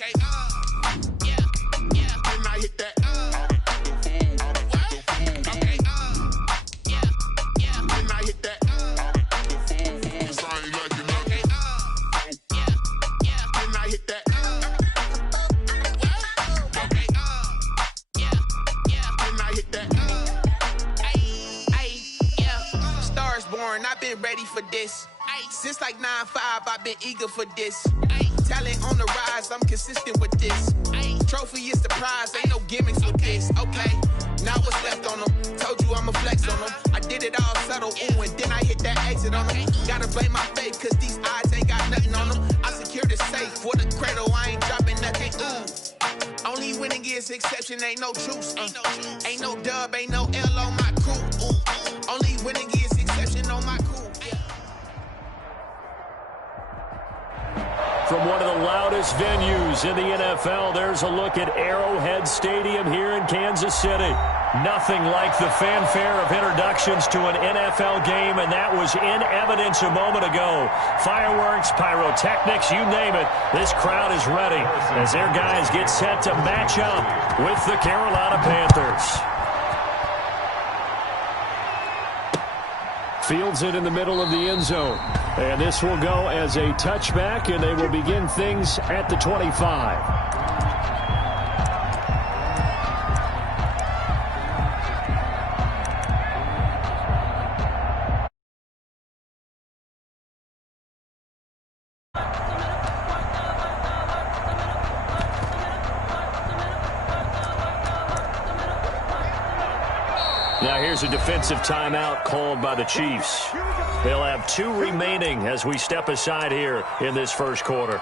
Okay, yeah, yeah. When I hit that, okay, yeah, yeah. When I hit that, cause I ain't like it. Okay, yeah, yeah. When I hit that, okay, yeah, yeah. When I hit that, yeah. Stars born, I've been ready for this. Since like 9-5, I've been eager for this. Talent on the rise, I'm consistent with this. Trophy is the prize, ain't no gimmicks with this. Okay, now what's left on them? Told you I'ma flex on them. I did it all subtle, ooh, and then I hit that exit on them. Gotta blame my faith, cause these odds ain't got nothing on them. I secure the safe for the cradle, I ain't dropping nothing, ooh. Only winning is exception, ain't no truce. Ain't no dub, ain't no L on my crew, ooh. Only winning is exception on my crew. From one of the loudest venues in the NFL, there's a look at Arrowhead Stadium here in Kansas City. Nothing like the fanfare of introductions to an NFL game, and that was in evidence a moment ago. Fireworks, pyrotechnics, you name it. This crowd is ready as their guys get set to match up with the Carolina Panthers. Fields it in the middle of the end zone. And this will go as a touchback, and they will begin things at the 25. Now here's a defensive timeout called by the Chiefs. They'll have 2 remaining as we step aside here in this first quarter.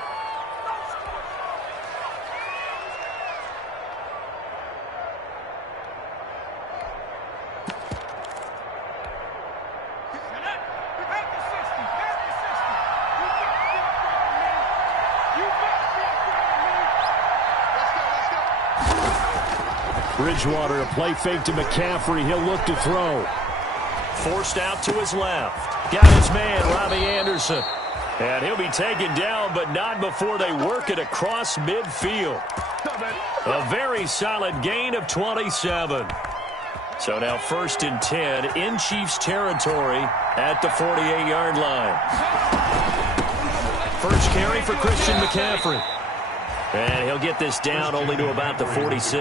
Bridgewater, a play fake to McCaffrey. He'll look to throw. Forced out to his left. Got his man, Robbie Anderson. And he'll be taken down, but not before they work it across midfield. A very solid gain of 27. So now 1st and 10 in Chiefs territory at the 48-yard line. First carry for Christian McCaffrey. And he'll get this down only to about the 46.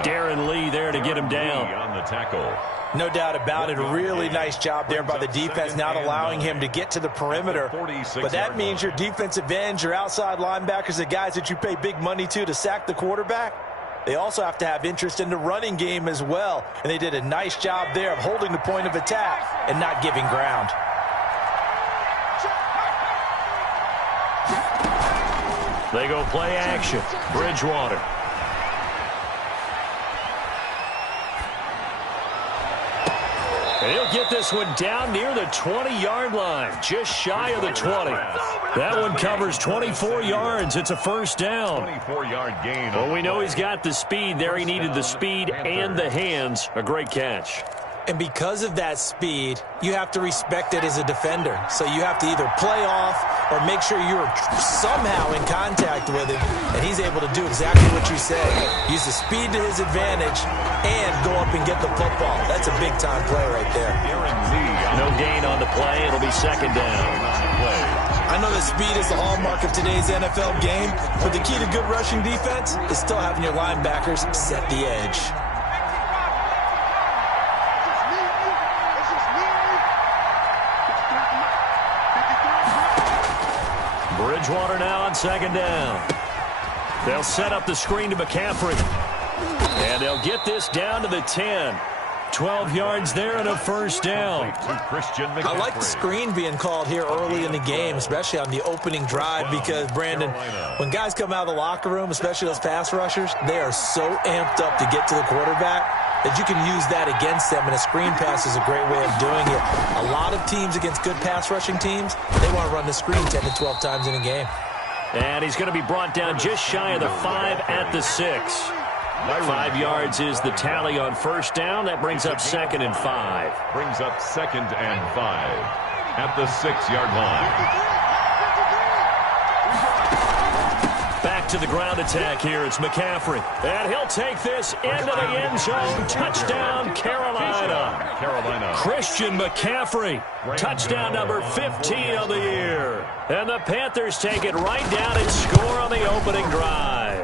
Darren Lee there to get him down. On the tackle. No doubt about it. Really nice job there by the defense, not allowing him to get to the perimeter. But that means your defensive ends, your outside linebackers, the guys that you pay big money to sack the quarterback, they also have to have interest in the running game as well. And they did a nice job there of holding the point of attack and not giving ground. They go play action. Bridgewater. And he'll get this one down near the 20-yard line, just shy of the 20. That one covers 24 yards. It's a first down. 24-yard gain. Well, we know he's got the speed there. He needed the speed and the hands. A great catch. And because of that speed, you have to respect it as a defender. So you have to either play off or make sure you're somehow in contact with him, and he's able to do exactly what you say. Use the speed to his advantage and go up and get the football. That's a big-time play right there. No gain on the play. It'll be second down. I know that speed is the hallmark of today's NFL game, but the key to good rushing defense is still having your linebackers set the edge. Bridgewater now on second down. They'll set up the screen to McCaffrey. And they'll get this down to the 10. 12 yards there and a first down. I like the screen being called here early in the game, especially on the opening drive, because, Brandon, when guys come out of the locker room, especially those pass rushers, they are so amped up to get to the quarterback that you can use that against them, and a screen pass is a great way of doing it. A lot of teams against good pass rushing teams, they want to run the screen 10 to 12 times in a game. And he's going to be brought down just shy of the 5 at the 6. 5 yards is the tally on first down. That brings up 2nd and 5. Brings up 2nd and 5 at the 6-yard line. Back to the ground attack here. It's McCaffrey. And he'll take this into the end zone. Touchdown, Carolina. Christian McCaffrey. Touchdown number 15 of the year. And the Panthers take it right down and score on the opening drive.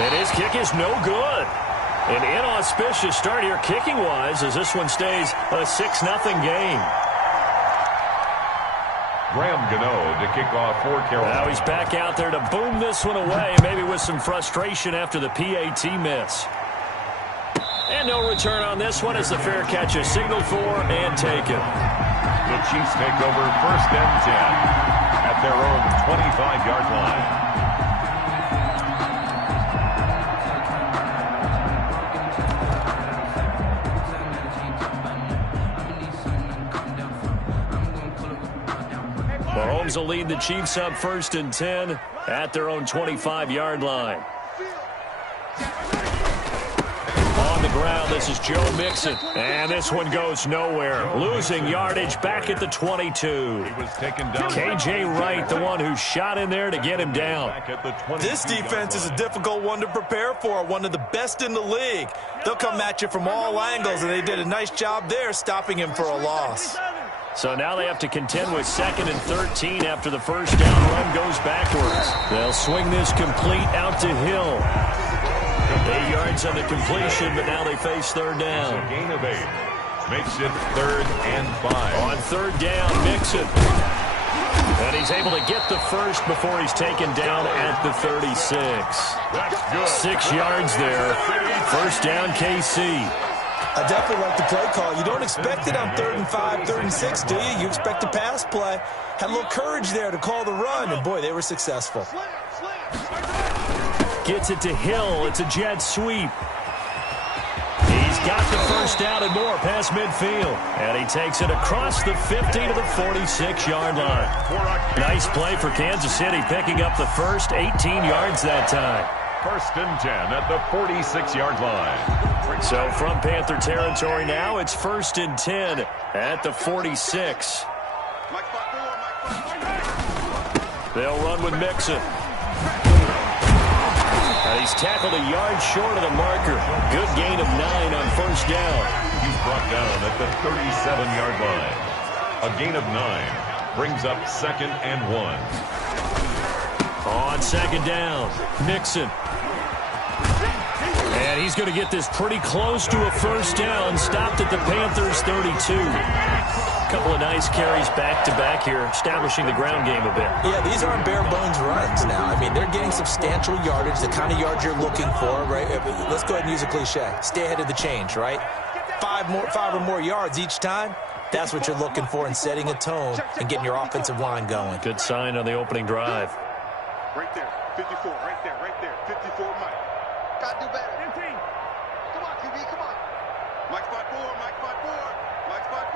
And his kick is no good. An inauspicious start here kicking-wise as this one stays a 6-0 game. Graham Gano to kick off for Carolina. Now he's back out there to boom this one away, maybe with some frustration after the PAT miss. And no return on this one as the fair catch is signaled for and taken. The Chiefs take over 1st and 10 at their own 25-yard line. Mahomes will lead the Chiefs up 1st and 10 at their own 25-yard line. On the ground, this is Joe Mixon. And this one goes nowhere. Losing yardage back at the 22. He was taken down. K.J. Wright, the one who shot in there to get him down. This defense is a difficult one to prepare for, one of the best in the league. They'll come at you from all angles, and they did a nice job there stopping him for a loss. So now they have to contend with 2nd and 13 after the first down run goes backwards. They'll swing this complete out to Hill. 8 yards on the completion, but now they face 3rd down. A gain of 8 makes it 3rd and 5. On 3rd down, Mixon. And he's able to get the first before he's taken down at the 36. 6 yards there. 1st down, KC. I definitely like the play call. You don't expect it on 3rd and 5, 3rd and 6, do you? You expect a pass play. Had a little courage there to call the run, and boy, they were successful. Gets it to Hill. It's a jet sweep. He's got the first down and more past midfield. And he takes it across the 50 to the 46-yard line. Nice play for Kansas City, picking up the first 18 yards that time. 1st and 10 at the 46-yard line. So from Panther territory now, it's 1st and 10 at the 46. They'll run with Mixon. And he's tackled a yard short of the marker. Good gain of 9 on 1st down. He's brought down at the 37-yard line. A gain of 9 brings up 2nd and 1. On 2nd down, Mixon. And he's going to get this pretty close to a first down. Stopped at the Panthers' 32. A couple of nice carries back-to-back here, establishing the ground game a bit. Yeah, these aren't bare-bones runs now. I mean, they're getting substantial yardage, the kind of yards you're looking for, right? Let's go ahead and use a cliche. Stay ahead of the change, right? 5 or more yards each time. That's what you're looking for in setting a tone and getting your offensive line going. Good sign on the opening drive. Right there, 54, right there, 54, Mike. Gotta do better. 15. Come on, QB, come on. Mike spot 4, Mike spot 4, Mike spot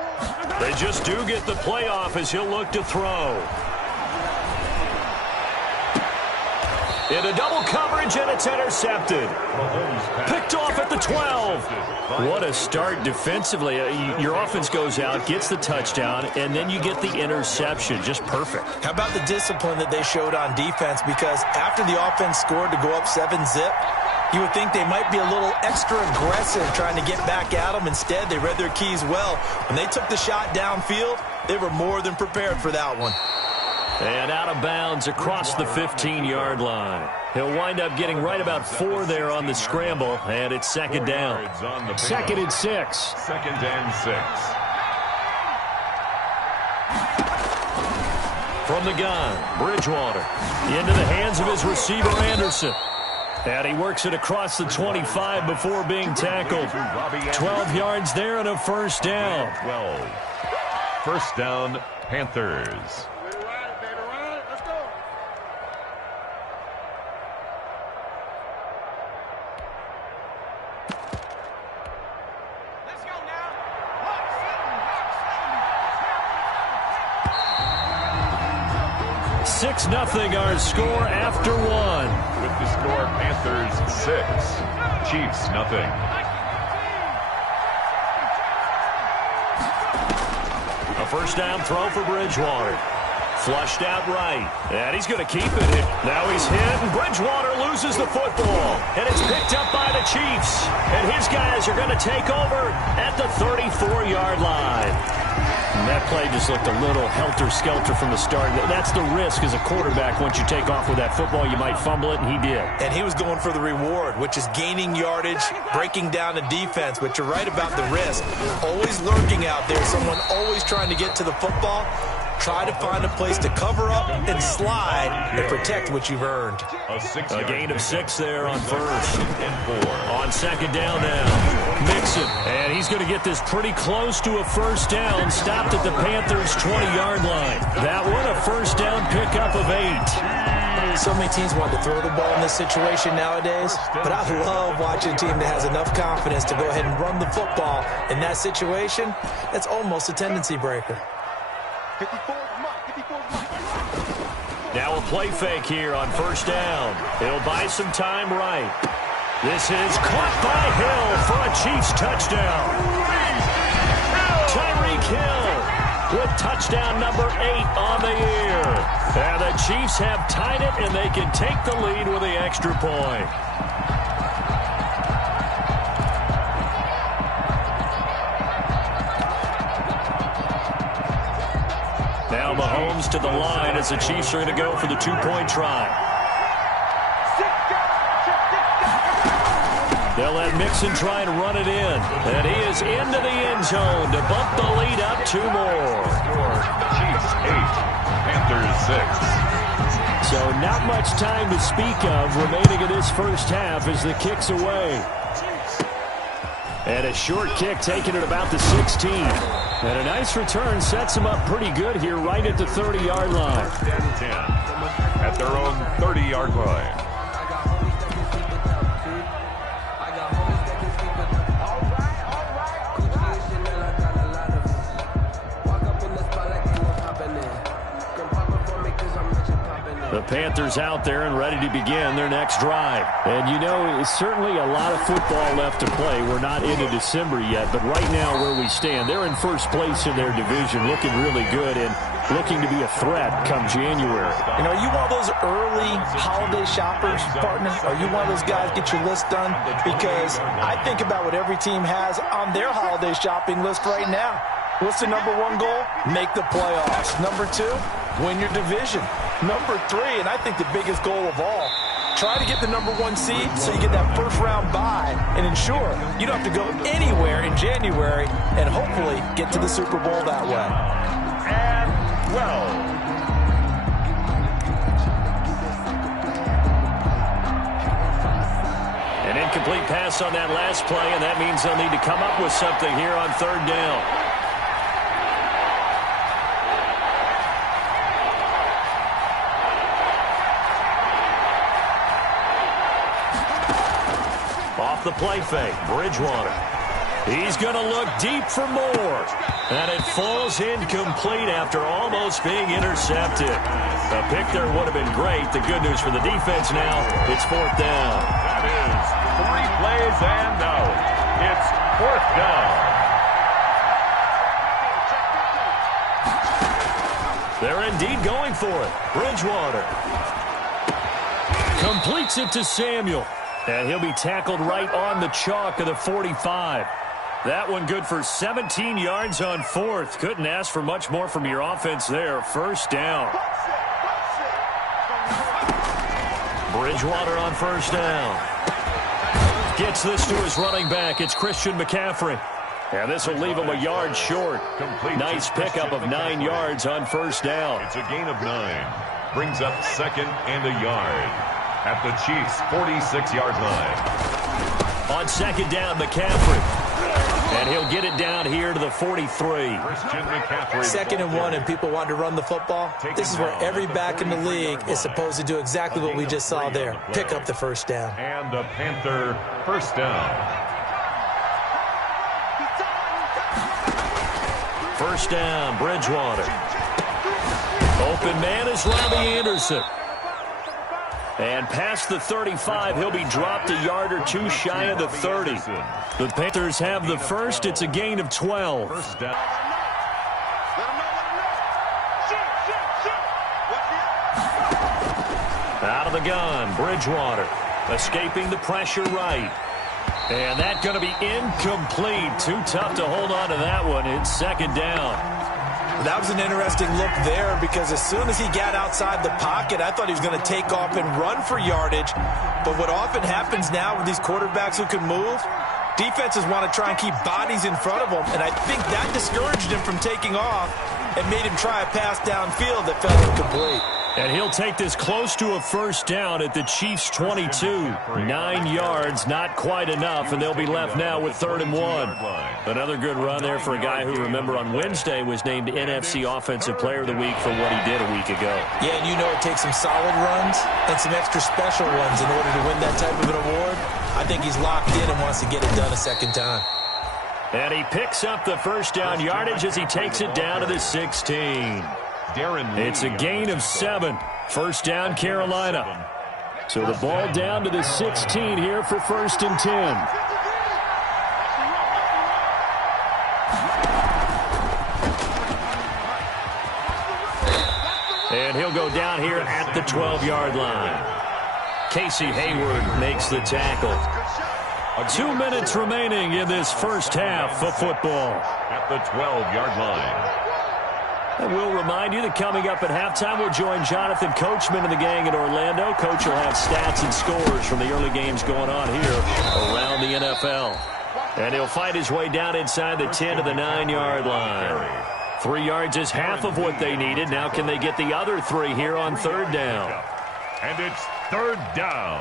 4. They just do get the playoff as he'll look to throw. Into double coverage, and it's intercepted. Picked off at the 12. What a start defensively. Your offense goes out, gets the touchdown, and then you get the interception. Just perfect. How about the discipline that they showed on defense? Because after the offense scored to go up 7-zip, you would think they might be a little extra aggressive trying to get back at them. Instead, they read their keys well. When they took the shot downfield, they were more than prepared for that one. And out of bounds across the 15-yard line. He'll wind up getting right about 4 there on the scramble, and it's 2nd down. 2nd and 6. 2nd and 6. From the gun, Bridgewater into the hands of his receiver, Anderson. And he works it across the 25 before being tackled. 12 yards there and a first down. 12. First down, Panthers. Six 6-0 our score after 1. With the score, Panthers 6, Chiefs 0. A first down throw for Bridgewater. Flushed out right. And he's going to keep it. Now he's hit, and Bridgewater loses the football. And it's picked up by the Chiefs. And his guys are going to take over at the 34-yard line. And that play just looked a little helter-skelter from the start. That's the risk as a quarterback. Once you take off with that football, you might fumble it, and he did. And he was going for the reward, which is gaining yardage, breaking down the defense. But you're right about the risk. Always lurking out there, someone always trying to get to the football. Try to find a place to cover up and slide and protect what you've earned. A gain of 6 there on first. On second down now. Mixon. And he's going to get this pretty close to a first down. Stopped at the Panthers' 20-yard line. That one a first down pickup of 8. So many teams want to throw the ball in this situation nowadays, but I love watching a team that has enough confidence to go ahead and run the football. In that situation, that's almost a tendency breaker. Now a play fake here on first down. He'll buy some time right. This is caught by Hill for a Chiefs touchdown. Tyreek Hill with touchdown number 8 on the year. And the Chiefs have tied it, and they can take the lead with the extra point. Now Mahomes to the line as the Chiefs are going to go for the 2-point try. They'll let Mixon try and run it in. And he is into the end zone to bump the lead up 2 more. Chiefs 8, Panthers 6. So not much time to speak of remaining in this first half as the kick's away. And a short kick taken at about the 16. And a nice return sets them up pretty good here right at the 30-yard line. 10 at their own 30-yard line. The Panthers out there and ready to begin their next drive. And you know, it's certainly a lot of football left to play. We're not into December yet, but right now where we stand, they're in first place in their division, looking really good and looking to be a threat come January. You know, are you one of those early holiday shoppers, partner? Are you one of those guys get your list done? Because I think about what every team has on their holiday shopping list right now. What's the number 1 goal? Make the playoffs. Number 2, win your division. Number 3, and I think the biggest goal of all, try to get the number 1 seed so you get that first-round bye and ensure you don't have to go anywhere in January and hopefully get to the Super Bowl that way. And, well, an incomplete pass on that last play, and that means they'll need to come up with something here on third down. Off the play fake, Bridgewater. He's going to look deep for more. And it falls incomplete after almost being intercepted. A pick there would have been great. The good news for the defense now, it's 4th down. that is 3 plays and out. It's 4th down. They're indeed going for it. Bridgewater completes it to Samuel. And he'll be tackled right on the chalk of the 45. That one good for 17 yards on 4th. Couldn't ask for much more from your offense there. First down. Bridgewater on first down. Gets this to his running back. It's Christian McCaffrey. And this will leave him a yard short. Nice pickup of 9 yards on first down. It's a gain of 9. Brings up 2nd and a yard at the Chiefs' 46-yard line. On second down, McCaffrey. And he'll get it down here to the 43. Christian McCaffrey. 2nd and 1, and people want to run the football. This is where every back in the league is supposed to do exactly what we just saw there. Pick up the first down. And the Panther first down. First down, Bridgewater. Open man is Robbie Anderson. And past the 35, he'll be dropped a yard or 2 shy of the 30. The Panthers have the first. It's a gain of 12. First down. Out of the gun, Bridgewater. Escaping the pressure right. And that's going to be incomplete. Too tough to hold on to that one. It's second down. That was an interesting look there because as soon as he got outside the pocket, I thought he was going to take off and run for yardage. But what often happens now with these quarterbacks who can move, defenses want to try and keep bodies in front of them. And I think that discouraged him from taking off and made him try a pass downfield that fell incomplete. And he'll take this close to a first down at the Chiefs' 22. 9 yards, not quite enough, and they'll be left now with 3rd and 1. Another good run there for a guy who, remember, on Wednesday was named NFC Offensive Player of the Week for what he did a week ago. Yeah, and you know it takes some solid runs and some extra special ones in order to win that type of an award. I think he's locked in and wants to get it done a second time. And he picks up the first down yardage as he takes it down to the 16. It's a gain of 7. First down, Carolina. So the ball down to the 16 here for 1st and 10. And he'll go down here at the 12-yard line. Casey Hayward makes the tackle. 2 minutes remaining in this first half of football. At the 12-yard line. And we'll remind you that coming up at halftime, we'll join Jonathan Coachman and the gang in Orlando. Coach will have stats and scores from the early games going on here around the NFL. And he'll fight his way down inside the 10 to the 9-yard line. 3 yards is half of what they needed. Now can they get the other 3 here on 3rd down? And it's 3rd down.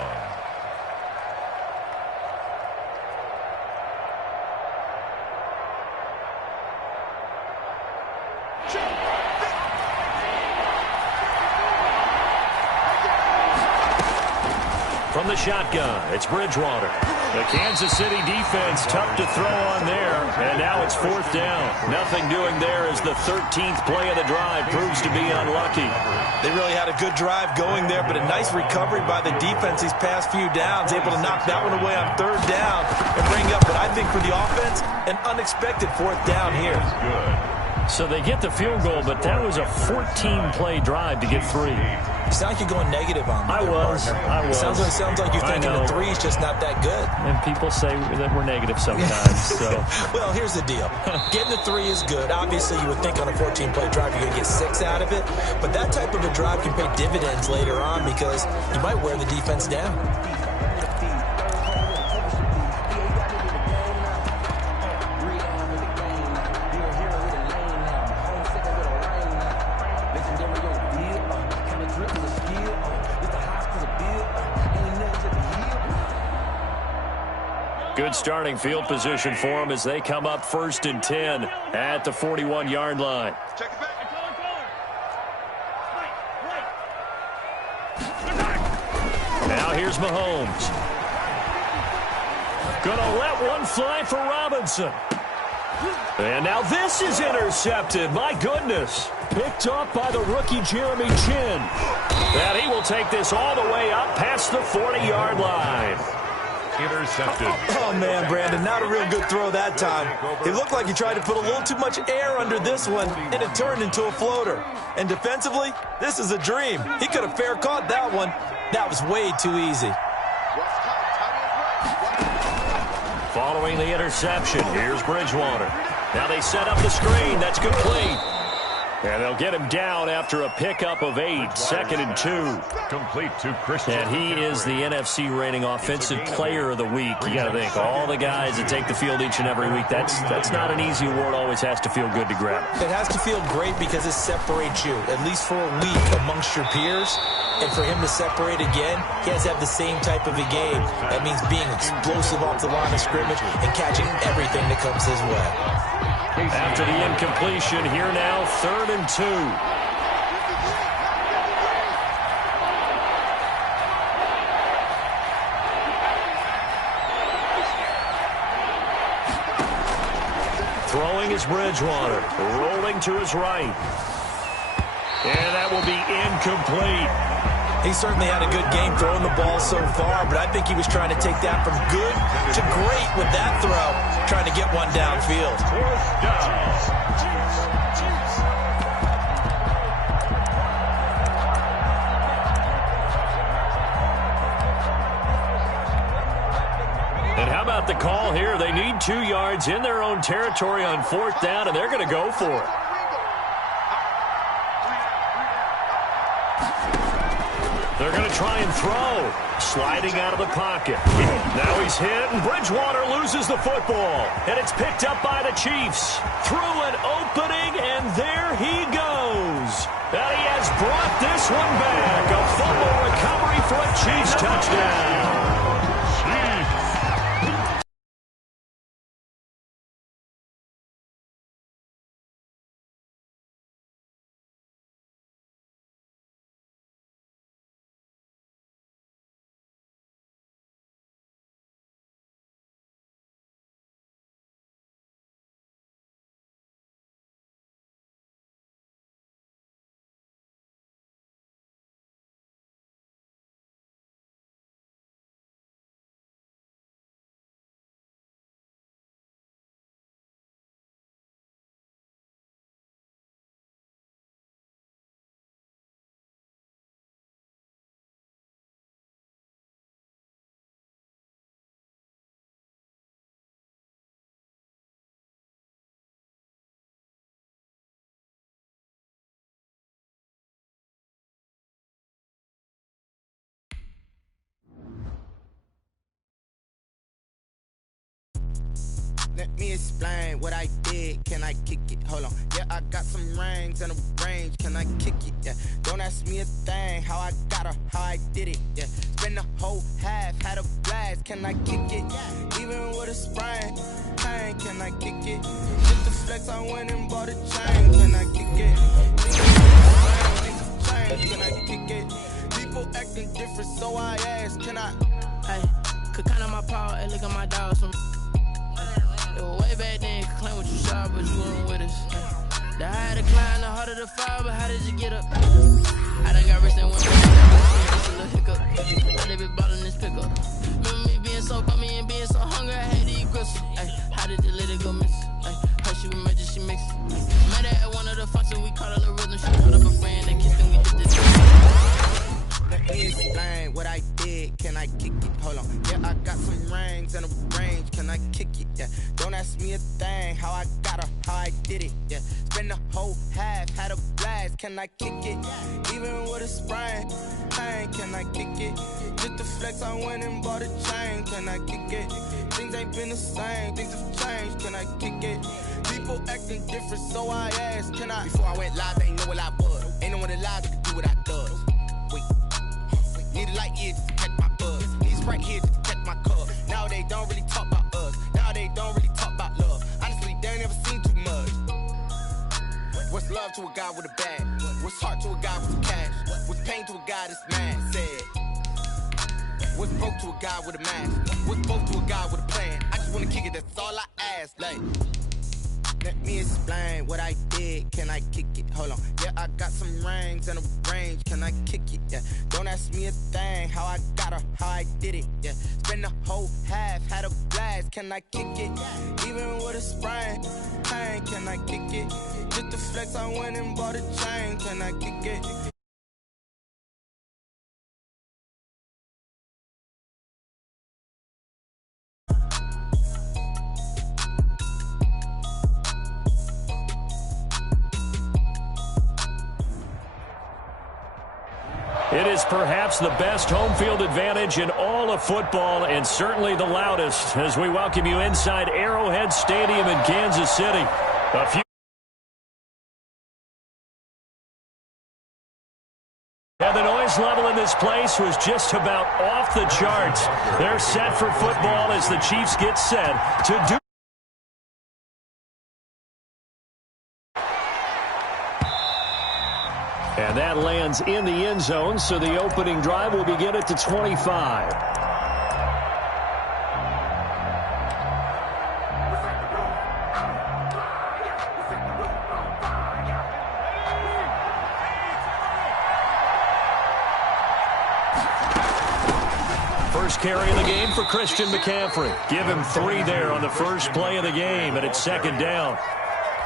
From the shotgun, it's Bridgewater. The Kansas City defense tough to throw on there, and now it's 4th down. Nothing doing there as the 13th play of the drive proves to be unlucky. They really had a good drive going there, but a nice recovery by the defense these past few downs, able to knock that one away on 3rd down and bring up what I think for the offense, an unexpected 4th down here. So they get the field goal, but that was a 14-play drive to get 3. You sound like you're going negative on me. I was. Sounds like you're thinking the 3 is just not that good. And people say that we're negative sometimes. So. Well, here's the deal. Getting the 3 is good. Obviously, you would think on a 14-play drive you're going to get 6 out of it. But that type of a drive can pay dividends later on because you might wear the defense down. Good starting field position for them as they come up 1st and 10 at the 41-yard line. Check it back. Now here's Mahomes. Gonna let one fly for Robinson. And now this is intercepted. My goodness. Picked up by the rookie Jeremy Chin. And he will take this all the way up past the 40-yard line. Intercepted. Oh, man, Brandon, not a real good throw that time. It looked like he tried to put a little too much air under this one, and it turned into a floater. And defensively, this is a dream. He could have fair caught that one. That was way too easy. Following the interception, here's Bridgewater. Now they set up the screen. That's complete. And they'll get him down after a pickup of 8, 2nd and 2. Complete to Christian. And he is the NFC reigning offensive player of the week. You got to think, all the guys that take the field each and every week, that's not an easy award. Always has to feel good to grab. It has to feel great because it separates you, at least for a week, amongst your peers. And for him to separate again, he has to have the same type of a game. That means being explosive off the line of scrimmage and catching everything that comes his way. After the incompletion, here now, 3rd and 2. Throwing is Bridgewater, rolling to his right. And that will be incomplete. He certainly had a good game throwing the ball so far, but I think he was trying to take that from good to great with that throw, trying to get one downfield. 4th down. got the call here. They need 2 yards in their own territory on 4th down, and they're going to go for it. They're going to try and throw. Sliding out of the pocket. Now he's hit, and Bridgewater loses the football. And it's picked up by the Chiefs. Through an opening, and there he goes. And he has brought this one back. A fumble recovery for a Chiefs touchdown. Let me explain what I did. Can I kick it? Hold on. Yeah, I got some rings and a range. Can I kick it? Yeah. Don't ask me a thing. How I got her, how I did it. Yeah. Spend the whole half, had a blast. Can I kick it? Even with a sprain. Pain, can I kick it? Just the flex, I went and bought a chain. Can I kick it? Can I kick it? People acting different, so I ask. Can I? Hey, could count on my power and look at my dogs from. It was way back then, could claim what you saw, but you weren't with us. The higher the climb, the harder the fall, but how did you get up? I done got rich and went back, just a little hiccup. I done been ballin' this pickup. Remember me being so bummy and being so hungry, I had to eat grits. Ay, how did the little go miss? Ay, how she was magic, she mixed. Met her at one of the functions, we caught a little rhythm. She caught up a friend, they kissed and we did this. Let me explain what I did. Can I kick it? Hold on. Yeah, I got some rings and a range. Can I kick it? Yeah. Don't ask me a thing. How I got her, how I did it. Yeah. Spend the whole half, had a blast. Can I kick it? Even with a sprain. Pain, can I kick it? Just the flex, I went and bought a chain. Can I kick it? Things ain't been the same. Things have changed. Can I kick it? People acting different, so I asked. Can I? Before I went live, they ain't know what I was. Ain't no one alive that could do what I does. Wait. Need a light here just to catch my buzz. Need Sprite here just to catch my cup. Now they don't really talk about us. Now they don't really talk about love. Honestly, they ain't never seen too much. What's love to a guy with a bag? What's heart to a guy with cash? What's pain to a guy that's mad? Said. What's broke to a guy with a mask? What's broke to a guy with a plan? I just wanna kick it, that's all I ask. Like, let me explain what I did. Can I kick it? Hold on. Yeah, I got some rings and a range. Can I kick it? Yeah. Don't ask me a thing. How I got her, how I did it. Yeah. Spend the whole half, had a blast. Can I kick it? Even with a sprain. Pain, can I kick it? Just the flex, I went and bought a chain. Can I kick it? It is perhaps the best home field advantage in all of football, and certainly the loudest, as we welcome you inside Arrowhead Stadium in Kansas City. And the noise level in this place was just about off the charts. They're set for football as the Chiefs get set to do. And that lands in the end zone, so the opening drive will begin at the 25. First carry of the game for Christian McCaffrey. Give him 3 there on the first play of the game, and it's second down.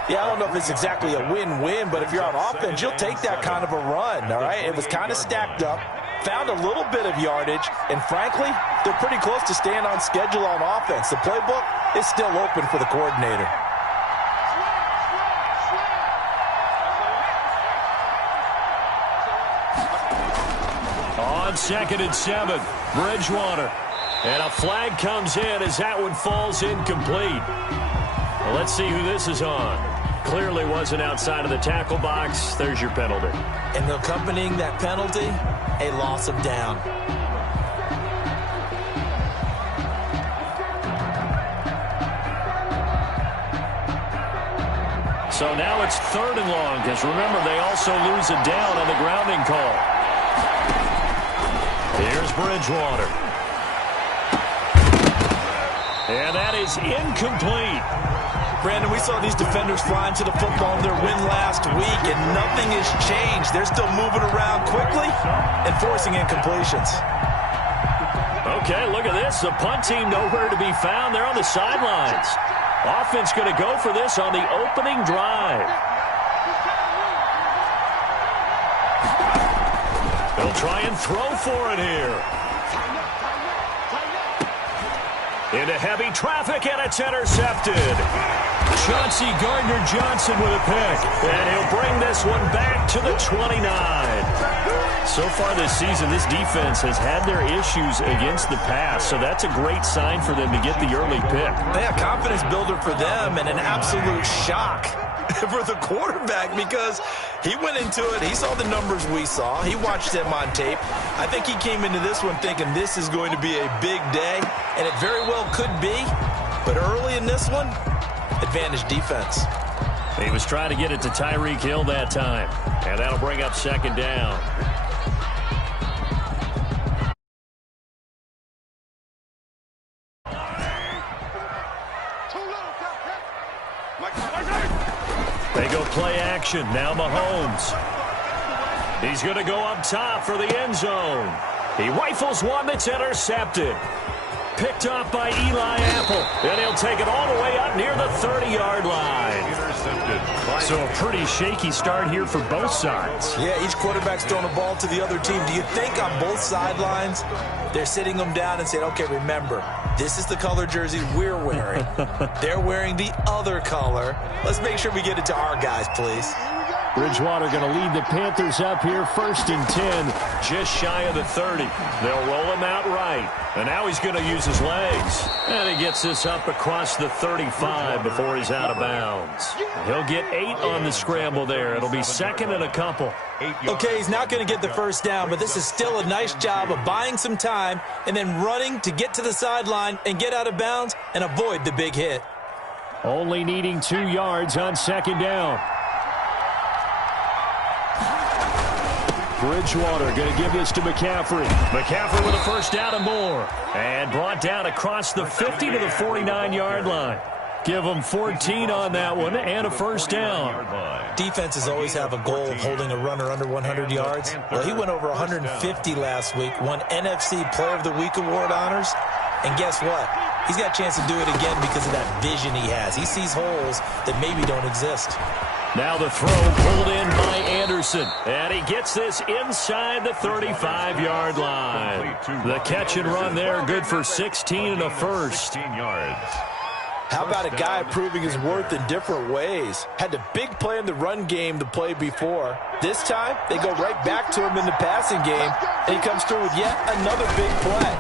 Yeah, I don't know if it's exactly a win-win, but if you're on offense, you'll take that kind of a run, all right? It was kind of stacked up. found a little bit of yardage, and frankly, they're pretty close to staying on schedule on offense. The playbook is still open for the coordinator. On 2nd and 7, Bridgewater. And a flag comes in as that one falls incomplete. Well, let's see who this is on. Clearly wasn't outside of the tackle box. There's your penalty. And accompanying that penalty, a loss of down. So now it's 3rd and long, because remember, they also lose a down on the grounding call. Here's Bridgewater. And that is incomplete. Brandon, we saw these defenders flying to the football in their win last week, and nothing has changed. They're still moving around quickly and forcing incompletions. Okay, look at this. The punt team nowhere to be found. They're on the sidelines. Offense going to go for this on the opening drive. They'll try and throw for it here. Into heavy traffic, and it's intercepted. Chauncey Gardner-Johnson with a pick. And he'll bring this one back to the 29. So far this season, this defense has had their issues against the pass, so that's a great sign for them to get the early pick. Yeah, confidence builder for them, and an absolute shock for the quarterback because he went into it. He saw the numbers we saw. He watched them on tape. I think he came into this one thinking this is going to be a big day, and it very well could be. But early in this one, advantage defense. He was trying to get it to Tyreek Hill that time, and that'll bring up 2nd down. They go play action. Now Mahomes. He's going to go up top for the end zone. He rifles one that's intercepted. Picked off by Eli Apple. And he'll take it all the way up near the 30-yard line. Intercepted. So a pretty shaky start here for both sides. Yeah, each quarterback's throwing the ball to the other team. Do you think on both sidelines they're sitting them down and saying, okay, remember, this is the color jersey we're wearing. They're wearing the other color. Let's make sure we get it to our guys, please. Bridgewater going to lead the Panthers up here, 1st and 10, just shy of the 30. They'll roll him out right. And now he's going to use his legs. And he gets this up across the 35 before he's out of bounds. He'll get 8 on the scramble there. It'll be 2nd and a couple. Okay, he's not going to get the first down, but this is still a nice job of buying some time and then running to get to the sideline and get out of bounds and avoid the big hit. Only needing 2 yards on 2nd down. Bridgewater going to give this to McCaffrey. McCaffrey with a first down and more. And brought down across the 50 to the 49-yard line. Give them 14 on that one and a first down. Defenses always have a goal of holding a runner under 100 yards. Well, he went over 150 last week, won NFC Player of the Week award honors. And guess what? He's got a chance to do it again because of that vision he has. He sees holes that maybe don't exist. Now the throw pulled in by Anderson. And he gets this inside the 35-yard line. The catch and run there, good for 16 and a first. 16 yards. How about a guy proving his worth in different ways? Had the big play in the run game the play before. This time, they go right back to him in the passing game, and he comes through with yet another big play.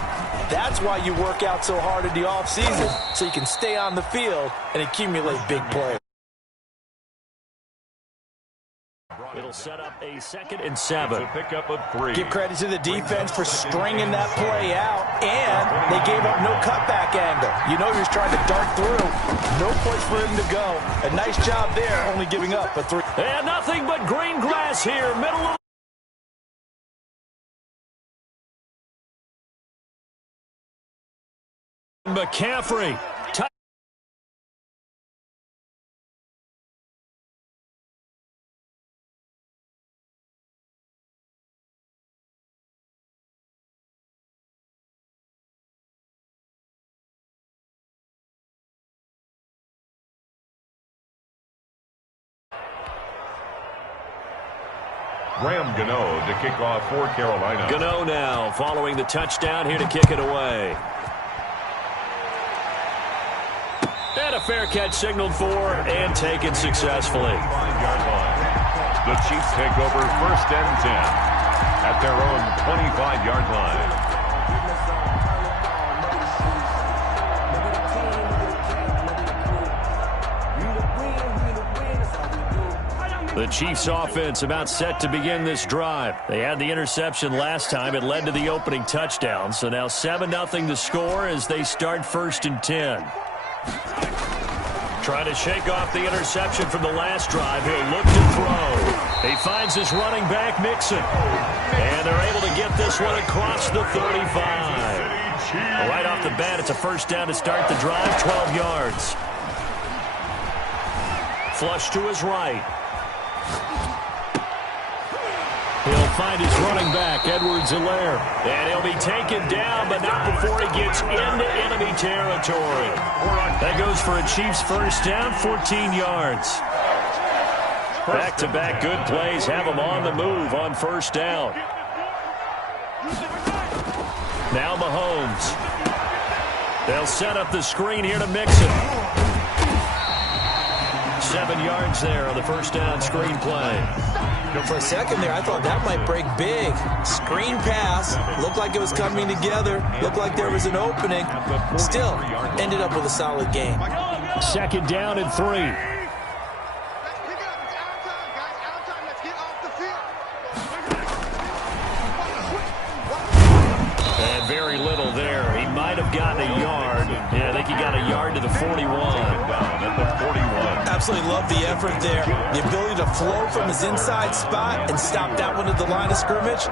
That's why you work out so hard in the offseason, so you can stay on the field and accumulate big plays. It'll set up a 2nd and 7. To pick up a 3. Give credit to the defense for stringing that play out, and they gave up no cutback angle. You know he was trying to dart through. No place for him to go. A nice job there, only giving up a 3. And nothing but green grass here, middle of McCaffrey. Graham Gano to kick off for Carolina. Gano now following the touchdown here to kick it away. And a fair catch signaled for and taken successfully. 5-yard line. The Chiefs take over 1st and 10 at their own 25-yard line. The Chiefs offense about set to begin this drive. They had the interception last time. It led to the opening touchdown. So now 7-0 to score as they start 1st and 10. Trying to shake off the interception from the last drive. He'll look to throw. He finds his running back, Mixon. And they're able to get this one across the 35. Right off the bat, it's a 1st down to start the drive, 12 yards. Flush to his right. He'll find his running back, Edwards-Helaire. And he'll be taken down, but not before he gets into enemy territory. That goes for a Chiefs 1st down, 14 yards. Back-to-back good plays have them on the move on 1st down. Now Mahomes. They'll set up the screen here to Mixon. 7 yards there on the 1st down screen play. For a second there, I thought that might break big. Screen pass. Looked like it was coming together. Looked like there was an opening. Still, ended up with a solid game. 2nd down and 3. And very little there. He might have gotten a yard. Yeah, I think he got a yard to the 41. Down at the 41. Absolutely love the effort there. The ability to flow from his inside spot and stop that one at the line of scrimmage.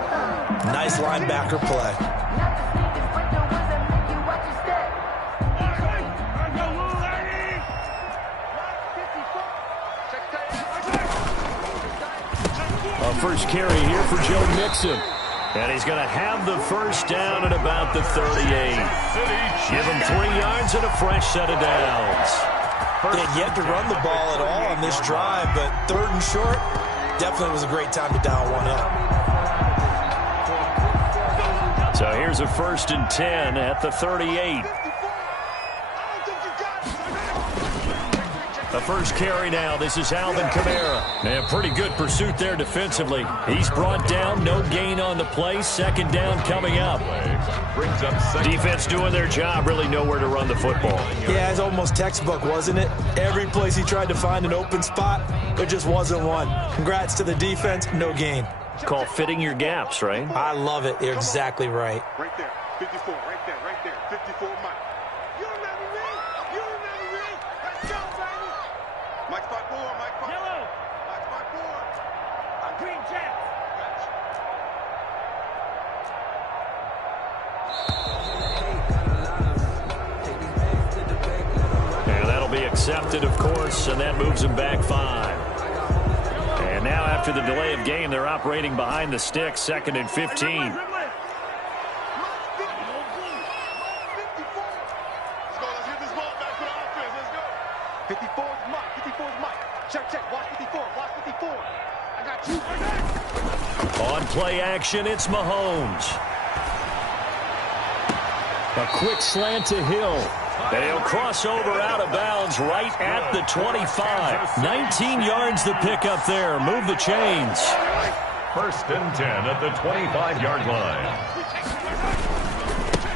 Nice linebacker play. A first carry here for Joe Mixon. And he's going to have the 1st down at about the 38. Give him 3 yards and a fresh set of downs. They had yet to run the ball at all on this drive, but 3rd and short, definitely was a great time to dial one up. So here's a 1st and 10 at the 38. The first carry now. This is Alvin Kamara. And pretty good pursuit there defensively. He's brought down. No gain on the play. 2nd down coming up. Brings up defense doing their job. Really nowhere to run the football. Yeah, it's almost textbook, wasn't it? Every place he tried to find an open spot, there just wasn't one. Congrats to the defense. No gain. Call fitting your gaps, right? I love it. You're exactly right. Right there. 54. Right there. Right there. 54 Mike. You remember me? You remember me? Let's go, baby. Mike 5-4. Mike 5. Yellow. Mike 5-4. Green Jack. And that'll be accepted, of course, and that moves him back 5. And now after the delay of game, they're operating behind the sticks, 2nd and 15. On play action, it's Mahomes. A quick slant to Hill. And he'll cross over out of bounds right at the 25. 19 yards to pick up there. Move the chains. 1st and 10 at the 25-yard line.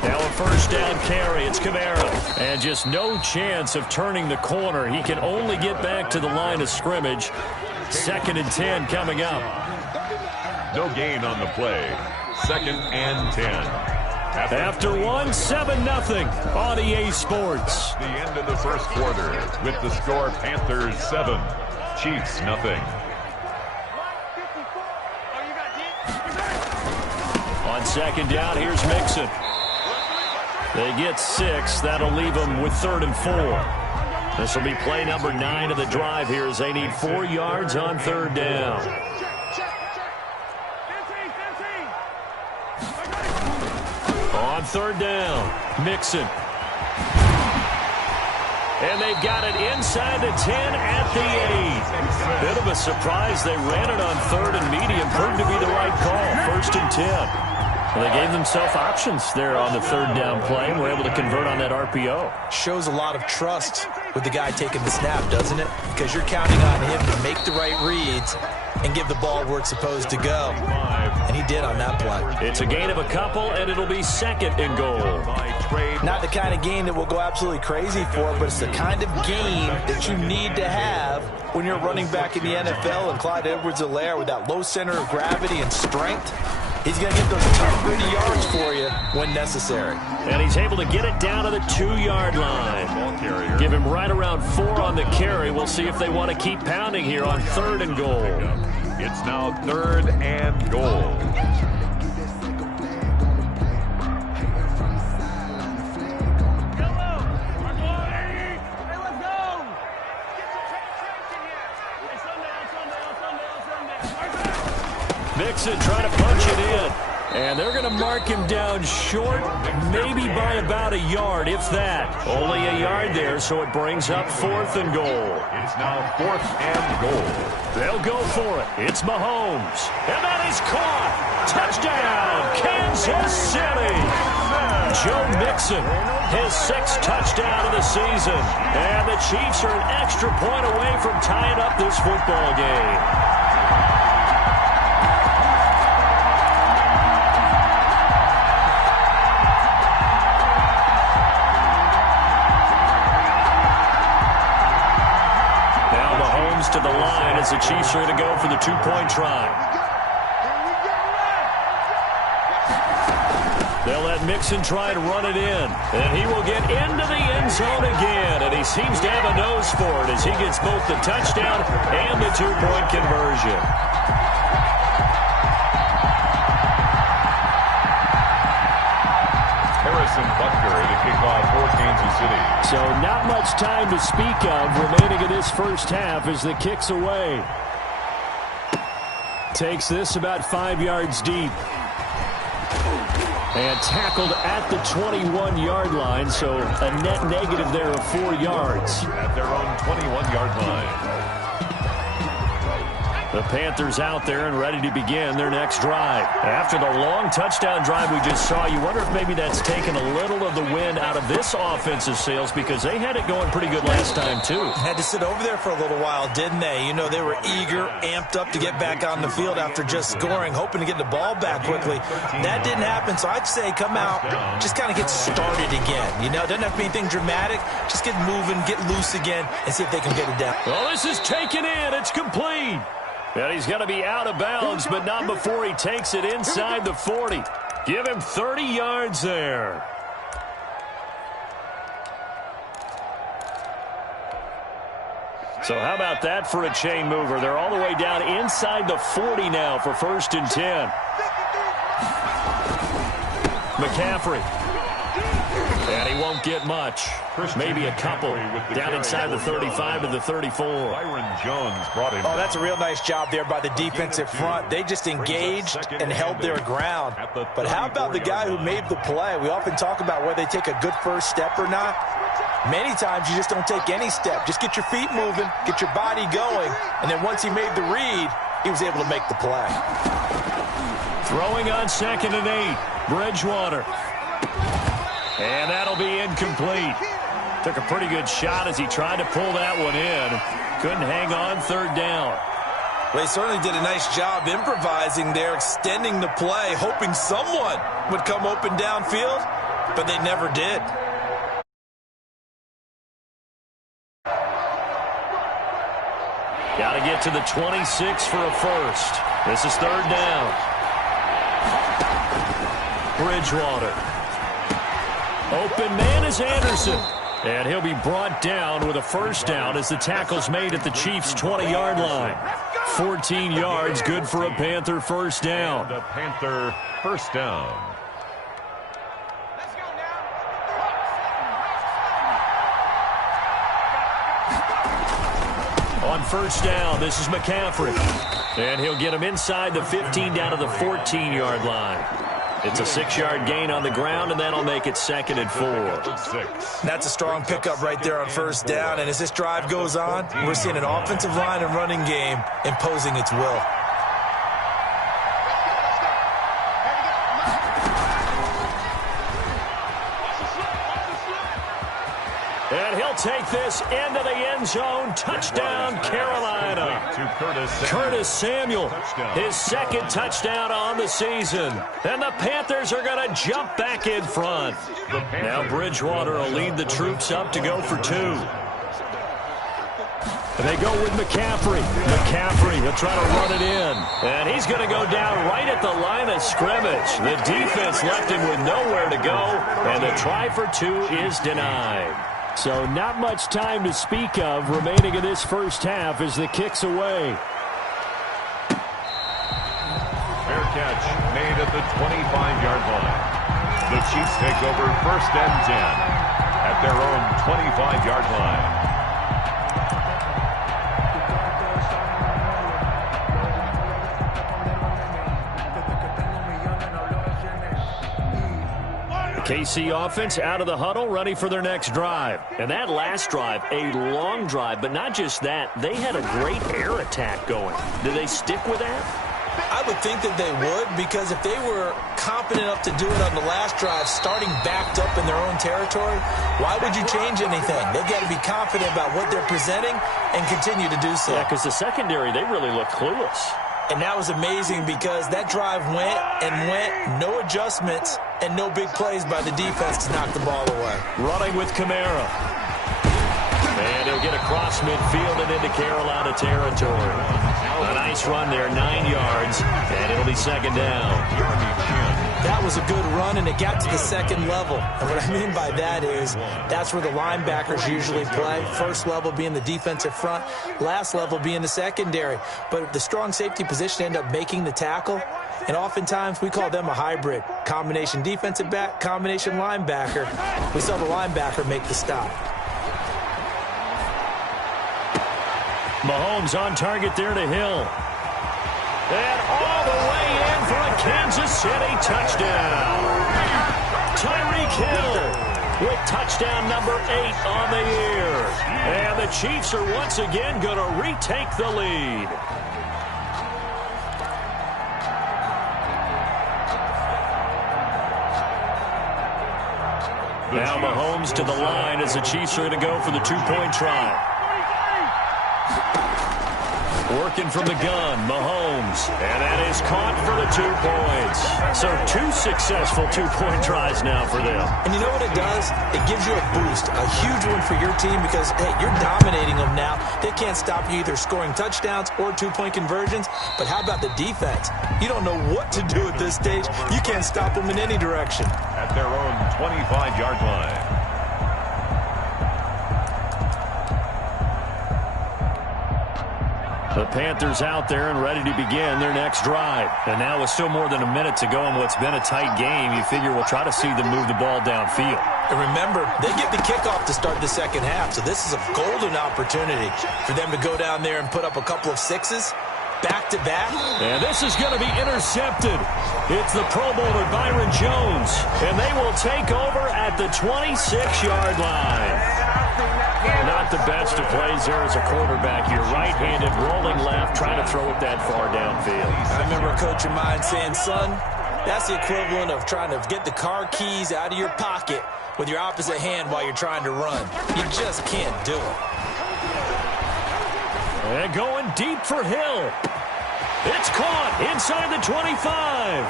Now a 1st down carry. It's Kamara. And just no chance of turning the corner. He can only get back to the line of scrimmage. 2nd and 10 coming up. No gain on the play. 2nd and 10. After 7-0 on EA Sports. The end of the 1st quarter with the score Panthers 7, Chiefs 0. On 2nd down, here's Mixon. They get 6. That'll leave them with 3rd and 4. This will be play number 9 of the drive here as they need 4 yards on 3rd down. On 3rd down, Mixon. And they've got it inside the 10 at the 8. Bit of a surprise. They ran it on 3rd and medium. Proved to be the right call. 1st and 10. Well, they gave themselves options there on the 3rd down play and were able to convert on that RPO. Shows a lot of trust with the guy taking the snap, doesn't it? Because you're counting on him to make the right reads and give the ball where it's supposed to go. And he did on that play. It's a gain of a couple, and it'll be 2nd and goal. Not the kind of game that we'll go absolutely crazy for, but it's the kind of game that you need to have when you're running back in the NFL. And Clyde Edwards-Helaire with that low center of gravity and strength, he's going to get those tough, gritty yards for you when necessary. And he's able to get it down to the 2-yard line. Give him right around 4 on the carry. We'll see if they want to keep pounding here on 3rd and goal. It's now 3rd and goal. Mixon trying to punch it in. And they're going to mark him down short, maybe by about a yard, if that. Only a yard there, so it brings up 4th and goal. It's now 4th and goal. They'll go for it. It's Mahomes. And that is caught. Touchdown, Kansas City. Joe Mixon, his 6th touchdown of the season. And the Chiefs are an extra point away from tying up this football game. To the line as the Chiefs are going to go for the 2-point try. They'll let Mixon try and run it in. And he will get into the end zone again. And he seems to have a nose for it as he gets both the touchdown and the 2-point conversion. Butker to kick off for Kansas City. So not much time to speak of remaining in this first half as the kick's away. Takes this about 5 yards deep. And tackled at the 21-yard line, so a net negative there of 4 yards. At their own 21-yard line. The Panthers out there and ready to begin their next drive. After the long touchdown drive we just saw, you wonder if maybe that's taken a little of the wind out of this offensive sails because they had it going pretty good last time, too. Had to sit over there for a little while, didn't they? You know, they were eager, amped up to get back on the field after just scoring, hoping to get the ball back quickly. That didn't happen, so I'd say come out, just kind of get started again. You know, it doesn't have to be anything dramatic. Just get moving, get loose again, and see if they can get it down. Well, this is taken in. It's complete. And he's going to be out of bounds, but not before he takes it inside the 40. Give him 30 yards there. So how about that for a chain mover? They're all the way down inside the 40 now for 1st and 10. McCaffrey. And he won't get much. Maybe a couple down inside the 35 to the 34. Byron Jones brought him. Oh, that's a real nice job there by the defensive front. They just engaged and held their ground. But how about the guy who made the play? We often talk about whether they take a good first step or not. Many times you just don't take any step. Just get your feet moving, get your body going, and then once he made the read, he was able to make the play. Throwing on 2nd and 8. Bridgewater. And that'll be incomplete. Took a pretty good shot as he tried to pull that one in. Couldn't hang on 3rd down. Well, he certainly did a nice job improvising there, extending the play, hoping someone would come open downfield, but they never did. Got to get to the 26 for a first. This is 3rd down. Bridgewater. Open man is Anderson. And he'll be brought down with a first down as the tackle's made at the Chiefs' 20-yard line. 14 yards, good for a Panther first down. The Panther first down. On first down, this is McCaffrey. And he'll get him inside the 15 down to the 14-yard line. It's a 6-yard gain on the ground, and that'll make it 2nd and 4. That's a strong pickup right there on first down. And as this drive goes on, we're seeing an offensive line and running game imposing its will. And he'll take this into the end zone. Touchdown, Carolina. Curtis Samuel, his 2nd touchdown on the season. And the Panthers are going to jump back in front. Now Bridgewater will lead the troops up to go for 2. And they go with McCaffrey. McCaffrey will try to run it in. And he's going to go down right at the line of scrimmage. The defense left him with nowhere to go. And the try for 2 is denied. So not much time to speak of remaining in this first half as the kick's away. Fair catch made at the 25-yard line. The Chiefs take over 1st and 10 at their own 25-yard line. KC offense out of the huddle, ready for their next drive. And that last drive, a long drive, but not just that. They had a great air attack going. Did they stick with that? I would think that they would, because if they were confident enough to do it on the last drive, starting backed up in their own territory, why would you change anything? They've got to be confident about what they're presenting and continue to do so. Yeah, because the secondary, they really look clueless. And that was amazing because that drive went and went, no adjustments, and no big plays by the defense to knock the ball away. Running with Kamara. And he'll get across midfield and into Carolina territory. A nice run there, 9 yards, and it'll be 2nd down. That was a good run, and it got to the 2nd level. And what I mean by that is that's where the linebackers usually play. First level being the defensive front, last level being the secondary. But the strong safety position ended up making the tackle, and oftentimes we call them a hybrid. Combination defensive back, combination linebacker. We saw the linebacker make the stop. Mahomes on target there to Hill. And all the way in for a Kansas City touchdown. Tyreek Hill with touchdown number 8 on the year. And the Chiefs are once again going to retake the lead. Now Mahomes to the line as the Chiefs are going to go for the 2-point try. Working from the gun, Mahomes. And that is caught for the 2 points. So 2 successful 2-point tries now for them. And you know what it does? It gives you a boost, a huge one for your team because, hey, you're dominating them now. They can't stop you either scoring touchdowns or 2-point conversions. But how about the defense? You don't know what to do at this stage. You can't stop them in any direction. At their own 25-yard line. The Panthers out there and ready to begin their next drive. And now with still more than a minute to go in what's been a tight game, you figure we'll try to see them move the ball downfield. And remember, they get the kickoff to start the 2nd half, so this is a golden opportunity for them to go down there and put up a couple of 6s back-to-back. And this is going to be intercepted. It's the Pro Bowler Byron Jones, and they will take over at the 26-yard line. Not the best of plays there as a quarterback. You're right-handed, rolling left, trying to throw it that far downfield. I remember a coach of mine saying, son, that's the equivalent of trying to get the car keys out of your pocket with your opposite hand while you're trying to run. You just can't do it. And going deep for Hill. It's caught inside the 25.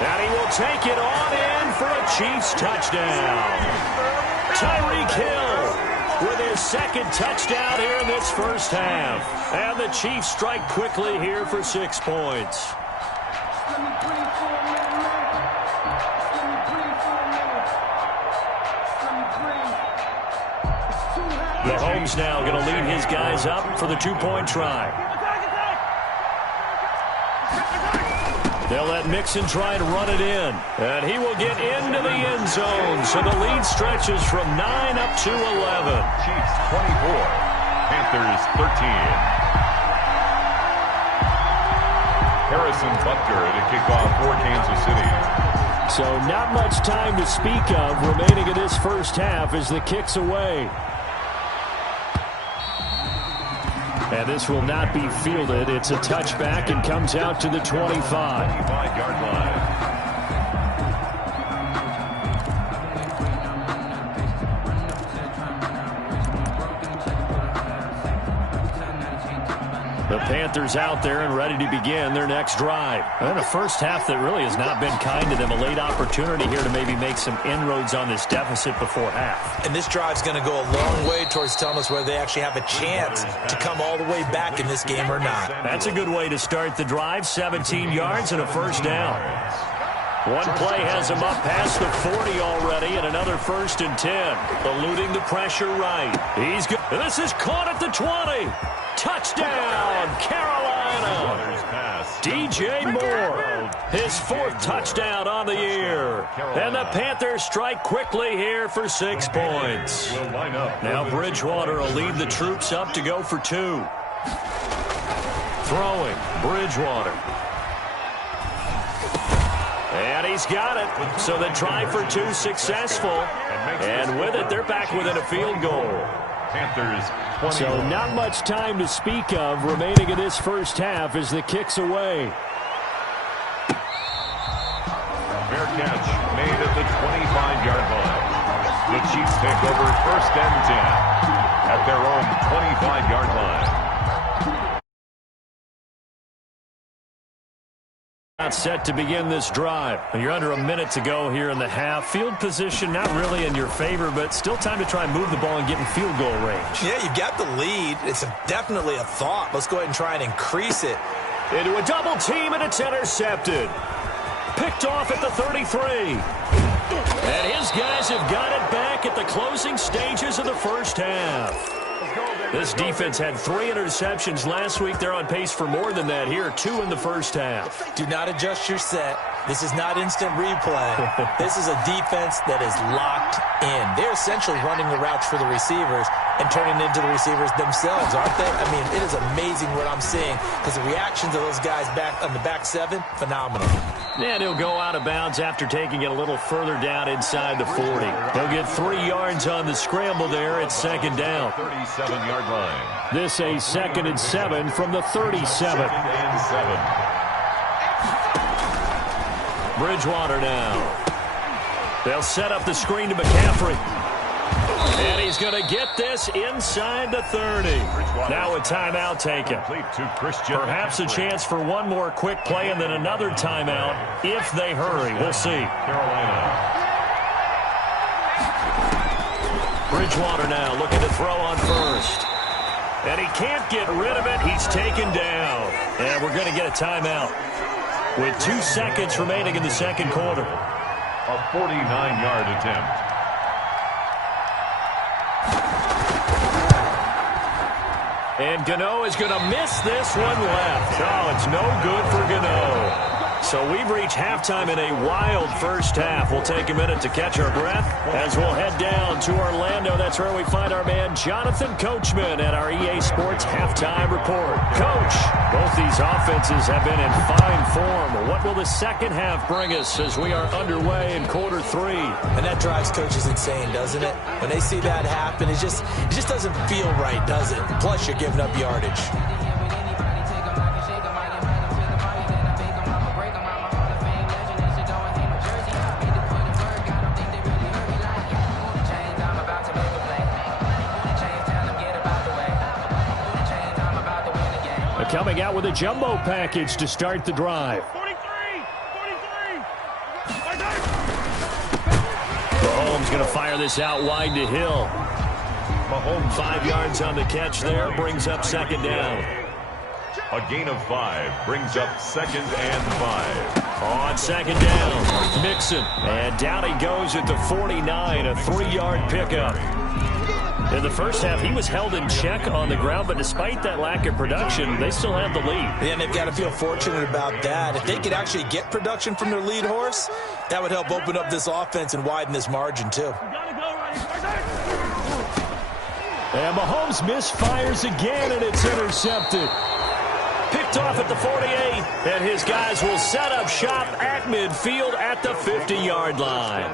And he will take it on in for a Chiefs touchdown. Tyreek Hill with his 2nd touchdown here in this first half. And the Chiefs strike quickly here for 6 points. Mahomes now going to lead his guys up for the 2-point try. They'll let Mixon try to run it in. And he will get into the end zone. So the lead stretches from 9 up to 11. Chiefs 24, Panthers 13. Harrison Butker to kick off for Kansas City. So not much time to speak of remaining in this first half as the kick's away. And this will not be fielded. It's a touchback and comes out to the 25-yard line. The Panthers out there and ready to begin their next drive. And a first half that really has not been kind to them. A late opportunity here to maybe make some inroads on this deficit before half. And this drive's going to go a long way towards telling us whether they actually have a chance to come all the way back in this game or not. That's a good way to start the drive. 17 yards and a first down. One play has him up past the 40 already, and another 1st and 10. Eluding the pressure right. He's good. This is caught at the 20. Touchdown, Carolina. DJ Moore, his 4th touchdown on the year. And the Panthers strike quickly here for 6 points. Now Bridgewater will lead the troops up to go for 2. Throwing, Bridgewater. And he's got it. So the try for 2 successful. And with it, they're back within a field goal. Panthers 21. So not much time to speak of remaining in this first half as the kick's away. Fair catch made at the 25-yard line. The Chiefs take over 1st and 10 at their own 25-yard line. Not set to begin this drive. You're under a minute to go here in the half. Field position not really in your favor, but still time to try and move the ball and get in field goal range. Yeah, you've got the lead. It's definitely a thought. Let's go ahead and try and increase it. Into a double team, and it's intercepted. Picked off at the 33. And his guys have got it back at the closing stages of the first half. This defense had 3 interceptions last week. They're on pace for more than that here. 2 in the first half. Do not adjust your set. This is not instant replay. This is a defense that is locked in. They're essentially running the routes for the receivers and turning into the receivers themselves, aren't they? I mean, it is amazing what I'm seeing because the reactions of those guys back on the back 7, phenomenal. And he'll go out of bounds after taking it a little further down inside the 40. He'll get 3 yards on the scramble there at 2nd down. 37-yard line. This a 2nd and 7 from the 37. 2nd and 7. Bridgewater now. They'll set up the screen to McCaffrey. And he's going to get this inside the 30. Now a timeout taken. Perhaps a chance for one more quick play and then another timeout if they hurry. We'll see. Carolina. Bridgewater now looking to throw on 1st. And he can't get rid of it. He's taken down. And we're going to get a timeout with 2 seconds remaining in the 2nd quarter. A 49-yard attempt. And Gano is going to miss this one left. Oh, it's no good for Gano. So we've reached halftime in a wild first half. We'll take a minute to catch our breath as we'll head down to Orlando. That's where we find our man Jonathan Coachman at our EA Sports Halftime Report. Coach, both these offenses have been in fine form. What will the second half bring us as we are underway in quarter 3? And that drives coaches insane, doesn't it? When they see that happen, it just doesn't feel right, does it? Plus, you're giving up yardage. Coming out with a jumbo package to start the drive. 43! Mahomes going to fire this out wide to Hill. Mahomes 5 yards on the catch there, brings up 2nd down. A gain of 5 brings up 2nd and 5. On 2nd down, Mixon. And down he goes at the 49, a 3-yard pickup. In the first half, he was held in check on the ground, but despite that lack of production, they still have the lead. And they've got to feel fortunate about that. If they could actually get production from their lead horse, that would help open up this offense and widen this margin, too. And Mahomes misfires again, and it's intercepted. Picked picked off at the 48, and his guys will set up shop at midfield at the 50-yard line.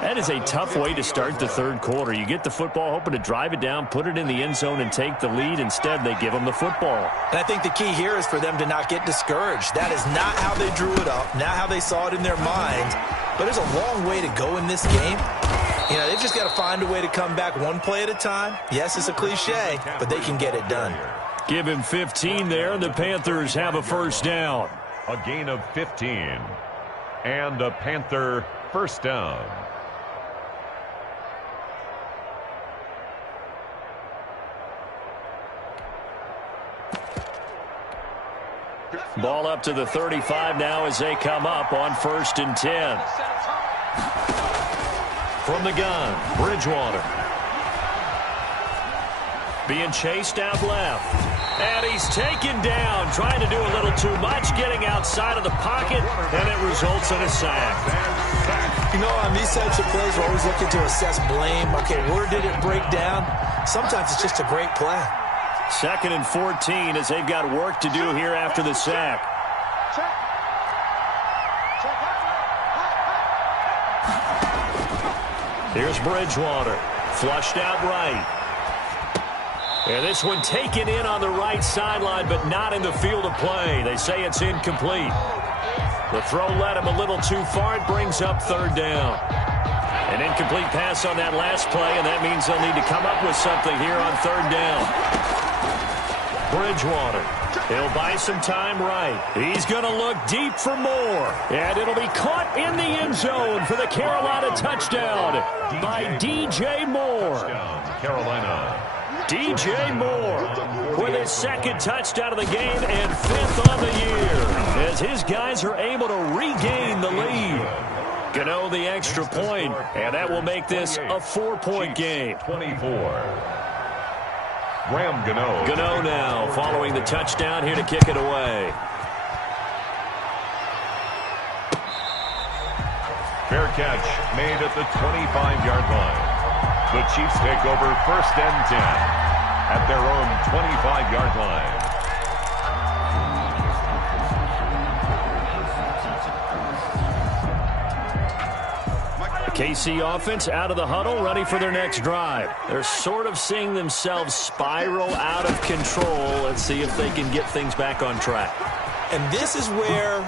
That is a tough way to start the third quarter. You get the football, hoping to drive it down, put it in the end zone, and take the lead. Instead, they give them the football. And I think the key here is for them to not get discouraged. That is not how they drew it up, not how they saw it in their mind. But there's a long way to go in this game. You know, they've just got to find a way to come back one play at a time. Yes, it's a cliche, but they can get it done. Give him 15 there, and the Panthers have a first down. A gain of 15. And a Panther first down. Ball up to the 35 now as they come up on 1st and 10. From the gun, Bridgewater. Being chased out left. And he's taken down, trying to do a little too much, getting outside of the pocket, and it results in a sack. You know, on these types of plays, we're always looking to assess blame. Okay, where did it break down? Sometimes it's just a great play. 2nd and 14 as they've got work to do here after the sack. Here's Bridgewater. Flushed out right. And this one taken in on the right sideline, but not in the field of play. They say it's incomplete. The throw led him a little too far. It brings up 3rd down. An incomplete pass on that last play, and that means they'll need to come up with something here on 3rd down. Bridgewater. He'll buy some time right. He's going to look deep for more. And it'll be caught in the end zone for the Carolina touchdown by DJ Moore. Carolina. DJ Moore with his 2nd touchdown of the game and 5th on the year as his guys are able to regain the lead. Gano the extra point, and that will make this a 4-point game. 24. Graham Gano. Gano now following the touchdown here to kick it away. Fair catch made at the 25-yard line. The Chiefs take over 1st and 10 at their own 25-yard line. KC offense out of the huddle, ready for their next drive. They're sort of seeing themselves spiral out of control. Let's see if they can get things back on track. And this is where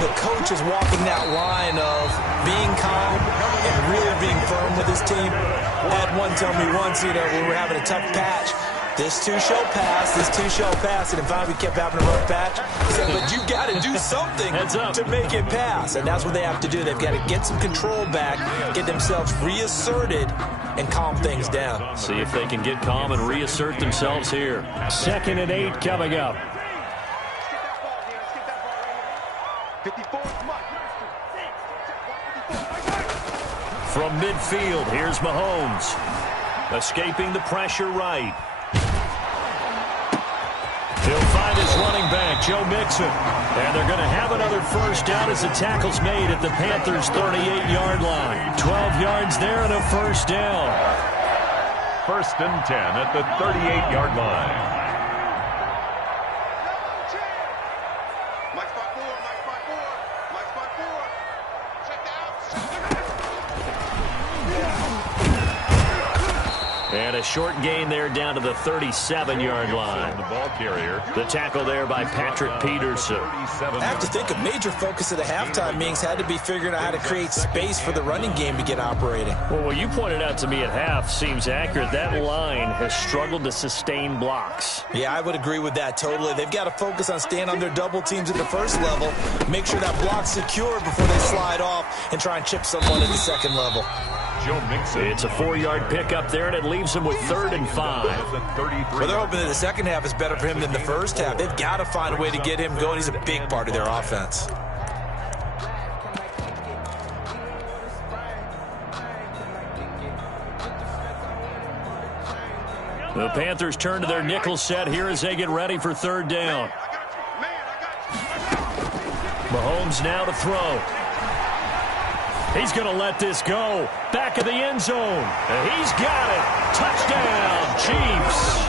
the coach is walking that line of being calm and really being firm with his team. I had one tell me once, you know, when we were having a tough patch, this too shall pass, this too shall pass, and finally we kept having a rough patch. He said, but you got to do something to make it pass, and that's what they have to do. They've got to get some control back, get themselves reasserted, and calm things down. See if they can get calm and reassert themselves here. 2nd and 8 coming up. From midfield, here's Mahomes. Escaping the pressure right. He'll find his running back, Joe Mixon. And they're going to have another first down as the tackle's made at the Panthers' 38-yard line. 12 yards there and a first down. 1st and 10 at the 38-yard line. And a short gain there down to the 37-yard line. The ball carrier. The tackle there by Patrick Peterson. I have to think a major focus of the halftime meetings had to be figuring out how to create space for the running game to get operating. Well, what you pointed out to me at half seems accurate. That line has struggled to sustain blocks. Yeah, I would agree with that totally. They've got to focus on staying on their double teams at the first level, make sure that block's secure before they slide off and try and chip someone at the second level. Joe Mixon. It's a 4-yard pickup there, and it leaves him with 3rd and 5. Well, they're hoping that the second half is better for him than the first half. They've got to find a way to get him going. He's a big part of their offense. The Panthers turn to their nickel set here as they get ready for 3rd down. Mahomes now to throw. He's going to let this go. Back of the end zone. And he's got it. Touchdown, Chiefs.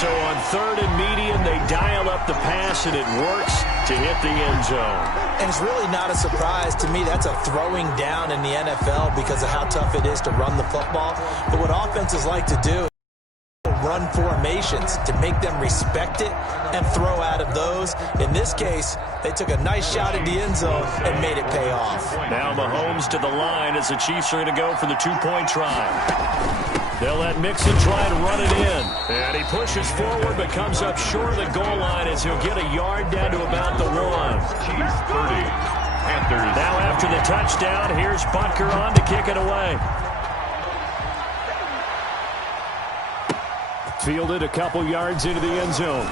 So on 3rd and medium, they dial up the pass, and it works to hit the end zone. And it's really not a surprise to me. That's a throwing down in the NFL because of how tough it is to run the football. But what offenses like to do is run formations to make them respect it and throw out of those. In this case, they took a nice shot at the end zone and made it pay off. Now Mahomes to the line as the Chiefs are going to go for the two-point try. They'll let Mixon try to run it in. And he pushes forward but comes up short of the goal line as he'll get a yard down to about the 1. Chiefs 30. Panthers. Now after the touchdown, here's Butker on to kick it away. Fielded a couple yards into the end zone.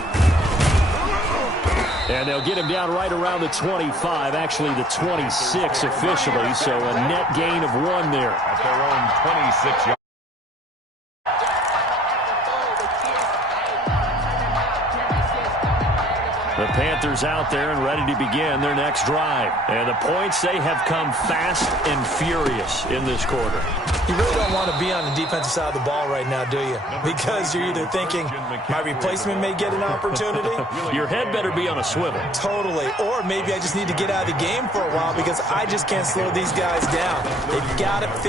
And they'll get him down right around the 25, actually the 26 officially, so a net gain of 1 there. At their own 26 yards. The Panthers out there and ready to begin their next drive. And the points, they have come fast and furious in this quarter. You really don't want to be on the defensive side of the ball right now, do you? Because you're either thinking, my replacement may get an opportunity. Your head better be on a swivel. Totally. Or maybe I just need to get out of the game for a while because I just can't slow these guys down. They've got to figure